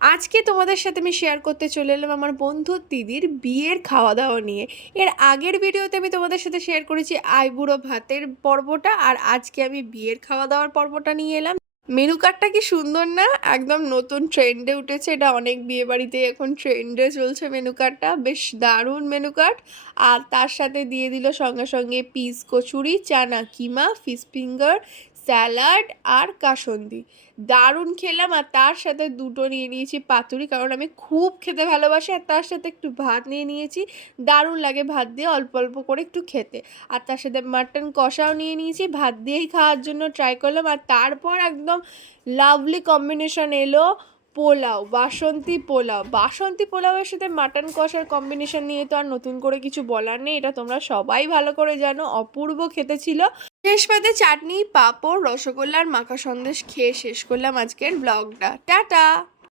আজকে তোমাদের সাথে আমি শেয়ার করতে চলে এলাম আমার বন্ধু দিদির বিয়ের খাওয়া দাওয়া নিয়ে। এর আগের ভিডিওতে আমি তোমাদের সাথে শেয়ার করেছি আইবুড়ো ভাতের পর্বটা, আর আজকে আমি বিয়ের খাওয়া দাওয়ার পর্বটা নিয়ে এলাম। মেনু কার্ডটা কি সুন্দর না? একদম নতুন ট্রেন্ডে উঠেছে, এটা অনেক বিয়ে বাড়িতে এখন ট্রেন্ডে চলছে মেনু কার্ডটা, বেশ দারুণ মেনু কার্ড। আর তার সাথে দিয়ে দিল সঙ্গে সঙ্গে পিস কচুরি, চানা কিমা, ফিশ ফিঙ্গার, স্যালাড আর কাসন্দি। দারুণ খেলাম। আর তার সাথে দুটো নিয়ে নিয়েছি পাতুরি, কারণ আমি খুব খেতে ভালোবাসি। আর তার সাথে একটু ভাত নিয়ে নিয়েছি, দারুণ লাগে ভাত দিয়ে অল্প অল্প করে একটু খেতে। আর তার সাথে মাটন কষাও নিয়ে নিয়েছি, ভাত দিয়েই খাওয়ার জন্য ট্রাই করলাম। আর তারপর একদম লাভলি কম্বিনেশন এলো পোলাও, বাসন্তী পোলাও। বাসন্তী পোলাওয়ের সাথে মাটন কষার কম্বিনেশন নিয়ে তো আর নতুন করে কিছু বলার নেই, এটা তোমরা সবাই ভালো করে জানো, অপূর্ব খেতে ছিল। শেষ পাতে চাটনি, পাঁপড়, রসগোল্লা আর মাখা সন্দেশ খেয়ে শেষ করলাম আজকের ব্লগটা। টাটা।